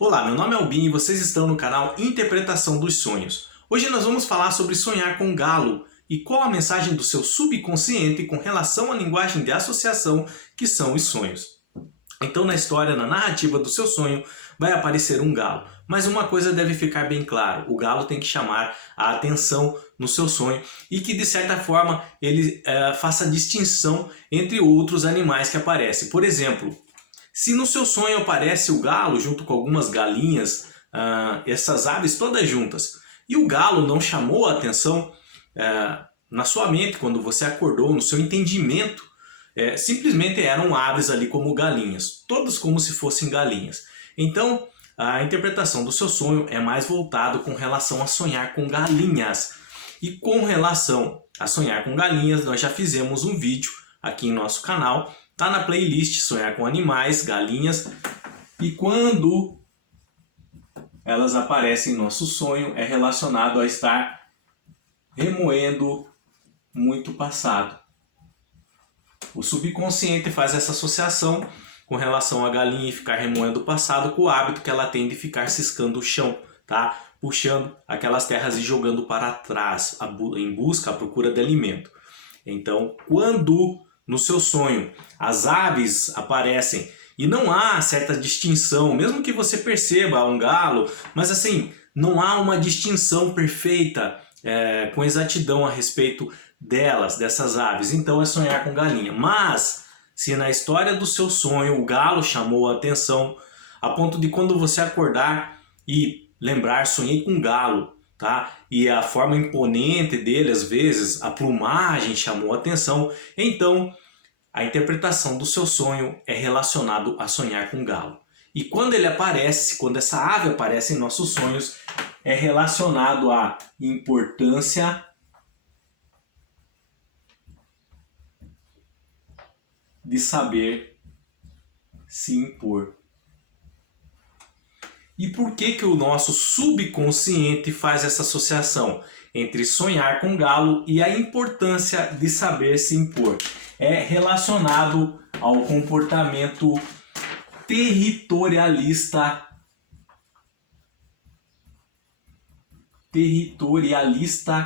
Olá, meu nome é Albin e vocês estão no canal Interpretação dos Sonhos. Hoje nós vamos falar sobre sonhar com galo e qual a mensagem do seu subconsciente com relação à linguagem de associação que são os sonhos. Então na história, na narrativa do seu sonho, vai aparecer um galo. Mas uma coisa deve ficar bem claro, o galo tem que chamar a atenção no seu sonho e que de certa forma ele faça distinção entre outros animais que aparecem. Por exemplo, se no seu sonho aparece o galo junto com algumas galinhas, essas aves todas juntas, e o galo não chamou a atenção na sua mente quando você acordou, no seu entendimento, simplesmente eram aves ali como galinhas, todas como se fossem galinhas. Então a interpretação do seu sonho é mais voltado com relação a sonhar com galinhas. E com relação a sonhar com galinhas, nós já fizemos um vídeo aqui em nosso canal. Está na playlist Sonhar com Animais, Galinhas. E quando elas aparecem em nosso sonho, é relacionado a estar remoendo muito passado. O subconsciente faz essa associação com relação à galinha e ficar remoendo o passado com o hábito que ela tem de ficar ciscando o chão, tá? Puxando aquelas terras e jogando para trás em busca, à procura de alimento. Então, quando no seu sonho as aves aparecem e não há certa distinção, mesmo que você perceba um galo, mas assim, não há uma distinção perfeita com exatidão a respeito dessas aves, então é sonhar com galinha. Mas se na história do seu sonho o galo chamou a atenção a ponto de quando você acordar e lembrar, sonhei com um galo, tá? E a forma imponente dele, às vezes, a plumagem chamou a atenção, então a interpretação do seu sonho é relacionado a sonhar com galo. E quando ele aparece, quando essa ave aparece em nossos sonhos, é relacionado à importância de saber se impor. E por que o nosso subconsciente faz essa associação entre sonhar com galo e a importância de saber se impor? É relacionado ao comportamento territorialista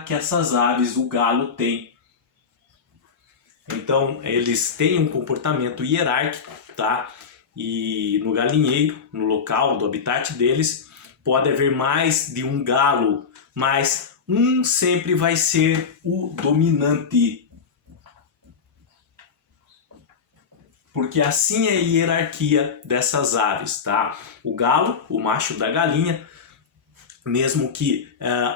que essas aves, o galo, tem. Então eles têm um comportamento hierárquico, tá? E no galinheiro, no local do habitat deles, pode haver mais de um galo, mas um sempre vai ser o dominante. Porque assim é a hierarquia dessas aves, tá? O galo, o macho da galinha, mesmo que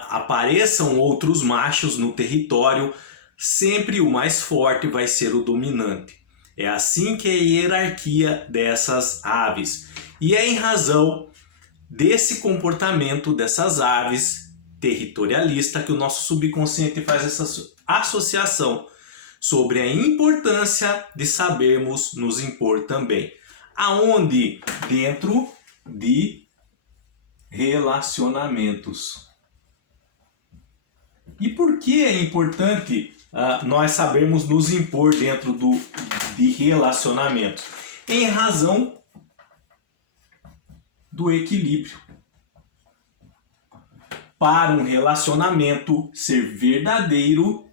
apareçam outros machos no território, sempre o mais forte vai ser o dominante. É assim que é a hierarquia dessas aves. E é em razão desse comportamento dessas aves territorialista que o nosso subconsciente faz essa associação sobre a importância de sabermos nos impor também. Aonde? Dentro de relacionamentos. E por que é importante nós sabermos nos impor dentro de relacionamentos? Em razão do equilíbrio. Para um relacionamento ser verdadeiro,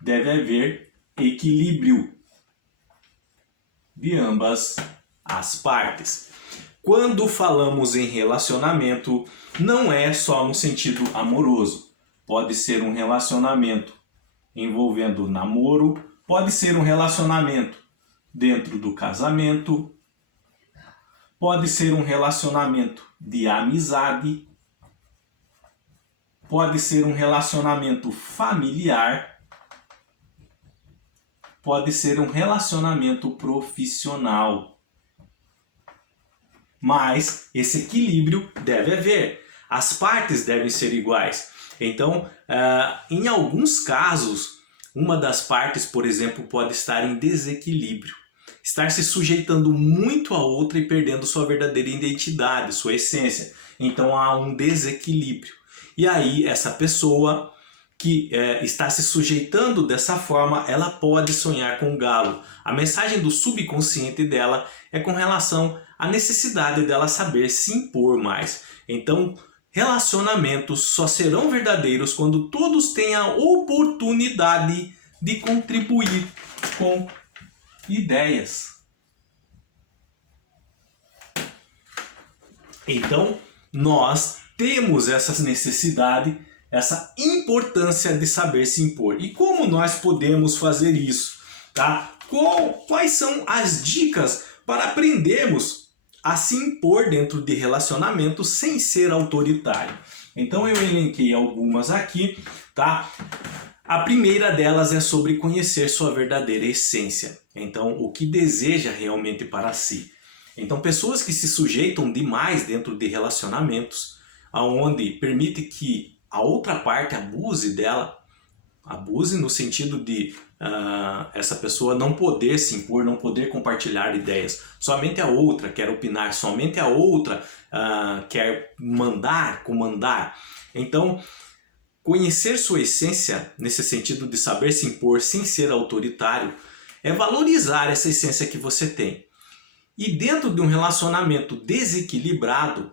deve haver equilíbrio de ambas as partes. Quando falamos em relacionamento, não é só no sentido amoroso. Pode ser um relacionamento envolvendo namoro, pode ser um relacionamento dentro do casamento, pode ser um relacionamento de amizade, pode ser um relacionamento familiar, pode ser um relacionamento profissional. Mas esse equilíbrio deve haver. As partes devem ser iguais. Então, em alguns casos, uma das partes, por exemplo, pode estar em desequilíbrio. Estar se sujeitando muito a outra e perdendo sua verdadeira identidade, sua essência. Então há um desequilíbrio. E aí essa pessoa que está se sujeitando dessa forma, ela pode sonhar com o galo. A mensagem do subconsciente dela é com relação à necessidade dela saber se impor mais. Então, relacionamentos só serão verdadeiros quando todos têm a oportunidade de contribuir com ideias. Então, nós temos essa necessidade, essa importância de saber se impor. E como nós podemos fazer isso? Tá? Quais são as dicas para aprendermos a se impor dentro de relacionamentos sem ser autoritário? Então eu elenquei algumas aqui, tá? A primeira delas é sobre conhecer sua verdadeira essência. Então, o que deseja realmente para si. Então, pessoas que se sujeitam demais dentro de relacionamentos, aonde permite que a outra parte abuse dela, abuse no sentido de essa pessoa não poder se impor, não poder compartilhar ideias. Somente a outra quer opinar, somente a outra quer mandar, comandar. Então, conhecer sua essência, nesse sentido de saber se impor sem ser autoritário, é valorizar essa essência que você tem. E dentro de um relacionamento desequilibrado,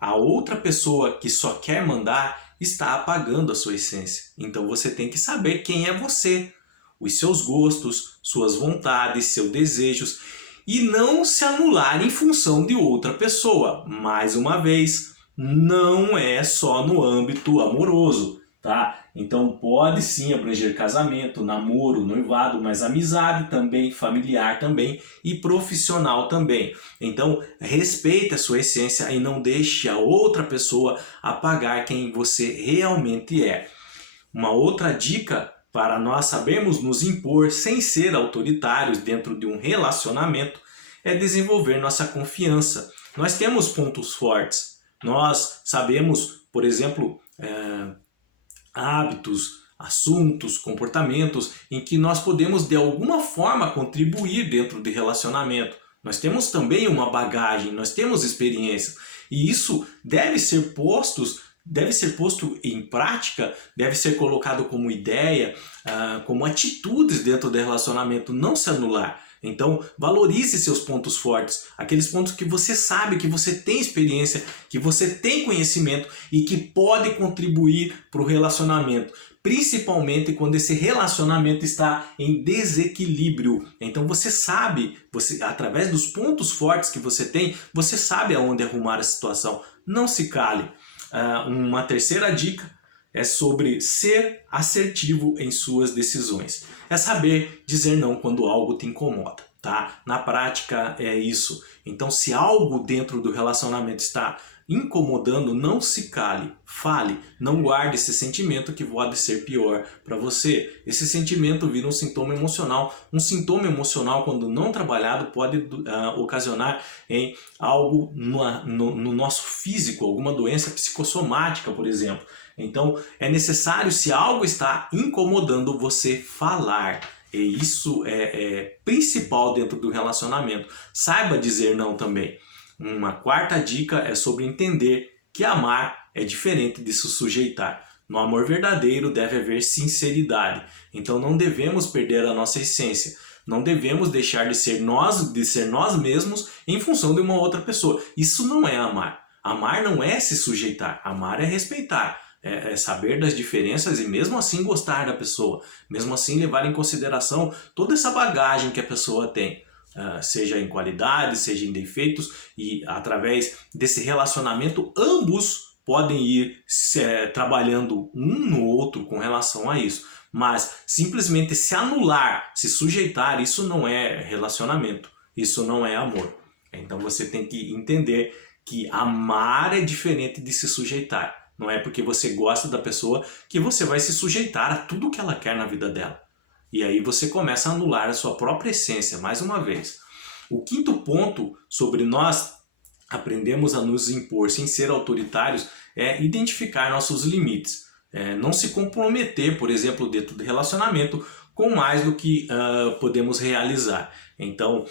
a outra pessoa que só quer mandar está apagando a sua essência. Então você tem que saber quem é você, os seus gostos, suas vontades, seus desejos, e não se anular em função de outra pessoa. Mais uma vez, não é só no âmbito amoroso, tá? Então pode sim abranger casamento, namoro, noivado, mas amizade também, familiar também e profissional também. Então respeite a sua essência e não deixe a outra pessoa apagar quem você realmente é. Uma outra dica para nós sabermos nos impor sem ser autoritários dentro de um relacionamento é desenvolver nossa confiança. Nós temos pontos fortes, nós sabemos, por exemplo, hábitos, assuntos, comportamentos em que nós podemos de alguma forma contribuir dentro de relacionamento. Nós temos também uma bagagem, nós temos experiência e isso deve ser posto em prática, deve ser colocado como ideia, como atitudes dentro do relacionamento, não se anular. Então valorize seus pontos fortes, aqueles pontos que você sabe, que você tem experiência, que você tem conhecimento e que pode contribuir para o relacionamento. Principalmente quando esse relacionamento está em desequilíbrio. Então você sabe, através dos pontos fortes que você tem, você sabe aonde arrumar a situação. Não se cale. Uma terceira dica é sobre ser assertivo em suas decisões. É saber dizer não quando algo te incomoda, tá? Na prática é isso. Então se algo dentro do relacionamento está incomodando, não se cale, fale, não guarde esse sentimento que pode ser pior para você. Esse sentimento vira um sintoma emocional. Um sintoma emocional, quando não trabalhado, pode ocasionar em algo no nosso físico, alguma doença psicossomática, por exemplo. Então é necessário, se algo está incomodando, você falar. E isso é principal dentro do relacionamento. Saiba dizer não também. Uma quarta dica é sobre entender que amar é diferente de se sujeitar. No amor verdadeiro deve haver sinceridade. Então não devemos perder a nossa essência. Não devemos deixar de ser nós mesmos em função de uma outra pessoa. Isso não é amar. Amar não é se sujeitar. Amar é respeitar. É saber das diferenças e mesmo assim gostar da pessoa. Mesmo assim levar em consideração toda essa bagagem que a pessoa tem. Seja em qualidade, seja em defeitos, e através desse relacionamento ambos podem ir trabalhando um no outro com relação a isso. Mas simplesmente se anular, se sujeitar, isso não é relacionamento, isso não é amor. Então você tem que entender que amar é diferente de se sujeitar. Não é porque você gosta da pessoa que você vai se sujeitar a tudo que ela quer na vida dela. E aí você começa a anular a sua própria essência, mais uma vez. O quinto ponto sobre nós aprendemos a nos impor sem ser autoritários é identificar nossos limites. Não se comprometer, por exemplo, dentro do relacionamento com mais do que podemos realizar. Então,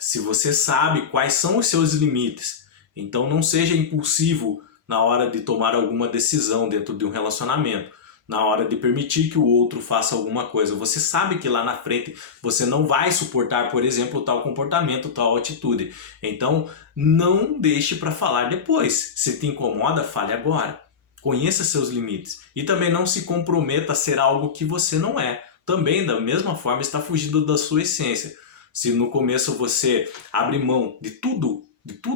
se você sabe quais são os seus limites, então não seja impulsivo na hora de tomar alguma decisão dentro de um relacionamento. na hora de permitir que o outro faça alguma coisa. Você sabe que lá na frente você não vai suportar, por exemplo, tal comportamento, tal atitude. Então, não deixe para falar depois. Se te incomoda, fale agora. Conheça seus limites. E também não se comprometa a ser algo que você não é. Também, da mesma forma, está fugindo da sua essência. Se no começo você abre mão de tudo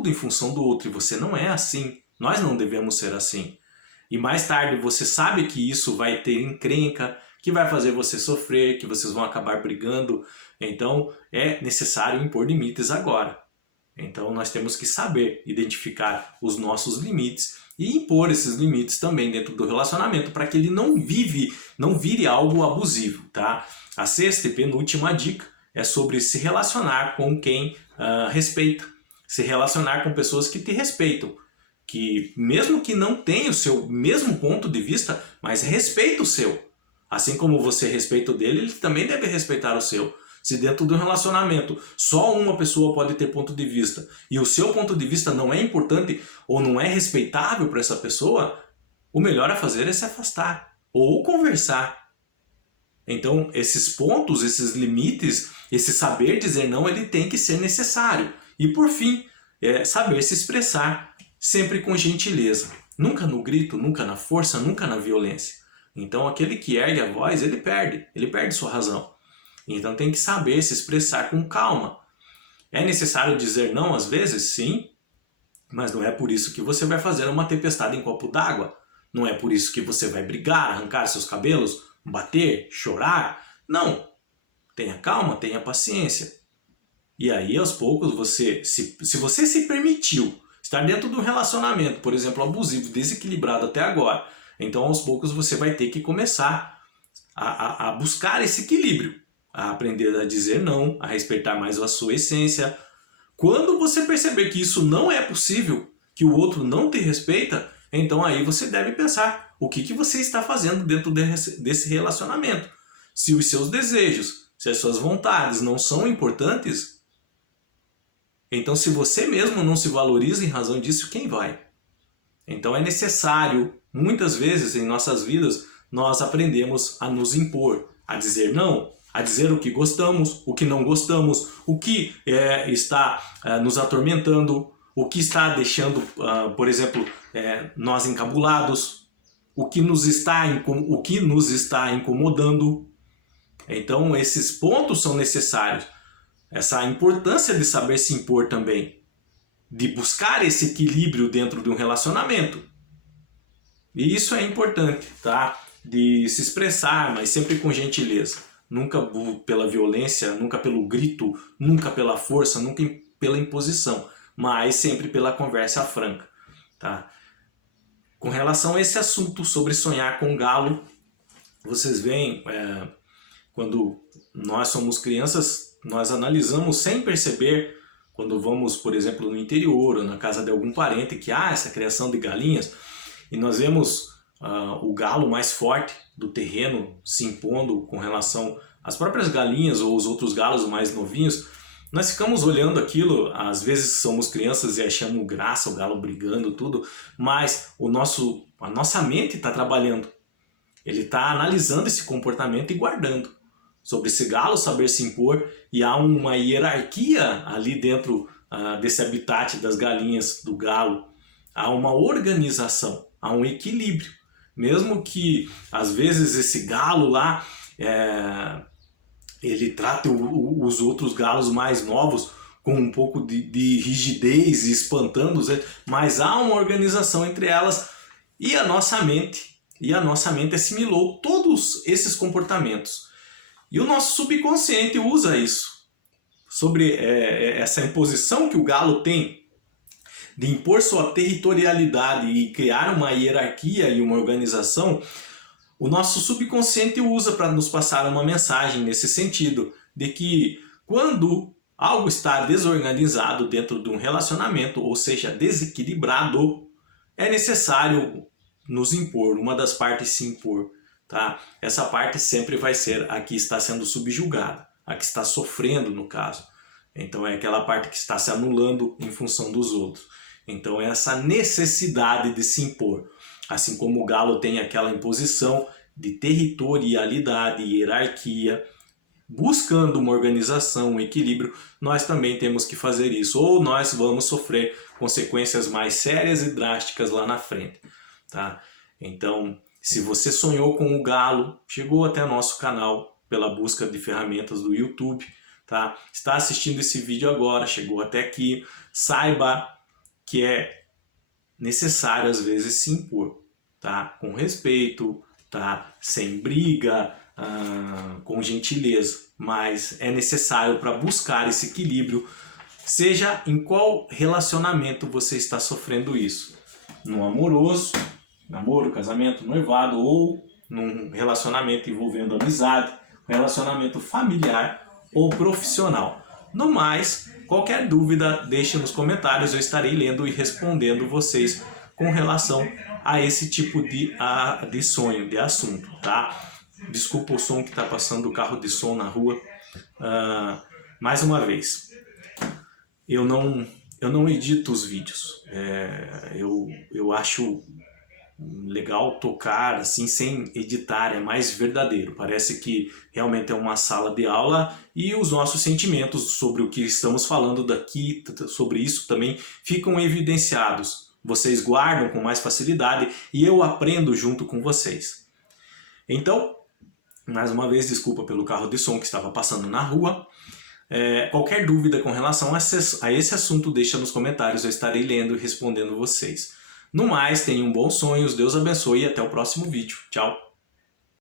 em função do outro e você não é assim, nós não devemos ser assim. E mais tarde você sabe que isso vai ter encrenca, que vai fazer você sofrer, que vocês vão acabar brigando. Então é necessário impor limites agora. Então nós temos que saber identificar os nossos limites e impor esses limites também dentro do relacionamento para que ele não vire algo abusivo, tá? A sexta e penúltima dica é sobre se relacionar com quem respeita, se relacionar com pessoas que te respeitam, que mesmo que não tenha o seu mesmo ponto de vista, mas respeita o seu. Assim como você respeita o dele, ele também deve respeitar o seu. Se dentro de um relacionamento só uma pessoa pode ter ponto de vista e o seu ponto de vista não é importante ou não é respeitável para essa pessoa, o melhor a fazer é se afastar ou conversar. Então, esses pontos, esses limites, esse saber dizer não, ele tem que ser necessário. E por fim, saber se expressar sempre com gentileza. Nunca no grito, nunca na força, nunca na violência. Então, aquele que ergue a voz, ele perde sua razão. Então, tem que saber se expressar com calma. É necessário dizer não às vezes? Sim, mas não é por isso que você vai fazer uma tempestade em copo d'água. Não é por isso que você vai brigar, arrancar seus cabelos, bater, chorar. Não. Tenha calma, tenha paciência. E aí, aos poucos, se você se permitiu estar dentro de um relacionamento, por exemplo, abusivo, desequilibrado até agora, então aos poucos você vai ter que começar a buscar esse equilíbrio, a aprender a dizer não, a respeitar mais a sua essência. Quando você perceber que isso não é possível, que o outro não te respeita, então aí você deve pensar o que você está fazendo dentro desse relacionamento. Se os seus desejos, se as suas vontades não são importantes, então se você mesmo não se valoriza em razão disso, quem vai? Então é necessário, muitas vezes em nossas vidas, nós aprendemos a nos impor, a dizer não, a dizer o que gostamos, o que não gostamos, o que está nos atormentando, o que está deixando, por exemplo, nós encabulados, o que nos está incomodando. Então esses pontos são necessários. Essa importância de saber se impor também, de buscar esse equilíbrio dentro de um relacionamento. E isso é importante, tá? De se expressar, mas sempre com gentileza. Nunca pela violência, nunca pelo grito, nunca pela força, nunca pela imposição, mas sempre pela conversa franca, tá? Com relação a esse assunto sobre sonhar com galo, vocês veem, quando nós somos crianças, nós analisamos sem perceber, quando vamos, por exemplo, no interior ou na casa de algum parente que há essa criação de galinhas, e nós vemos o galo mais forte do terreno se impondo com relação às próprias galinhas ou os outros galos mais novinhos, nós ficamos olhando aquilo, às vezes somos crianças e achamos graça, o galo brigando, tudo, mas a nossa mente está trabalhando, ele está analisando esse comportamento e guardando. Sobre esse galo saber se impor, e há uma hierarquia ali dentro desse habitat das galinhas, do galo. Há uma organização, há um equilíbrio. Mesmo que às vezes esse galo lá, ele trate os outros galos mais novos com um pouco de rigidez e espantando-os, mas há uma organização entre elas e a nossa mente assimilou todos esses comportamentos. E o nosso subconsciente usa isso, sobre essa imposição que o galo tem de impor sua territorialidade e criar uma hierarquia e uma organização. O nosso subconsciente usa para nos passar uma mensagem nesse sentido, de que quando algo está desorganizado dentro de um relacionamento, ou seja, desequilibrado, é necessário nos impor, uma das partes se impor. Tá? Essa parte sempre vai ser a que está sendo subjugada, a que está sofrendo no caso. Então é aquela parte que está se anulando em função dos outros. Então é essa necessidade de se impor. Assim como o galo tem aquela imposição de territorialidade e hierarquia, buscando uma organização, um equilíbrio, nós também temos que fazer isso, ou nós vamos sofrer consequências mais sérias e drásticas lá na frente, tá? Então, se você sonhou com o galo, chegou até nosso canal pela busca de ferramentas do YouTube, tá? Está assistindo esse vídeo agora, chegou até aqui, saiba que é necessário às vezes se impor, tá? Com respeito, tá? Sem briga, com gentileza, mas é necessário para buscar esse equilíbrio, seja em qual relacionamento você está sofrendo isso, no amoroso, namoro, casamento, noivado, ou num relacionamento envolvendo amizade, relacionamento familiar ou profissional. No mais, qualquer dúvida deixe nos comentários, eu estarei lendo e respondendo vocês com relação a esse tipo de sonho, de assunto, tá? Desculpa o som que está passando, o carro de som na rua. Mais uma vez, eu não edito os vídeos. Eu acho legal tocar assim sem editar, é mais verdadeiro. Parece que realmente é uma sala de aula e os nossos sentimentos sobre o que estamos falando daqui, sobre isso também ficam evidenciados. Vocês guardam com mais facilidade e eu aprendo junto com vocês. Então, mais uma vez, desculpa pelo carro de som que estava passando na rua. Qualquer dúvida com relação a esse assunto, deixa nos comentários, eu estarei lendo e respondendo vocês. No mais, tenham bons sonhos, Deus abençoe e até o próximo vídeo. Tchau!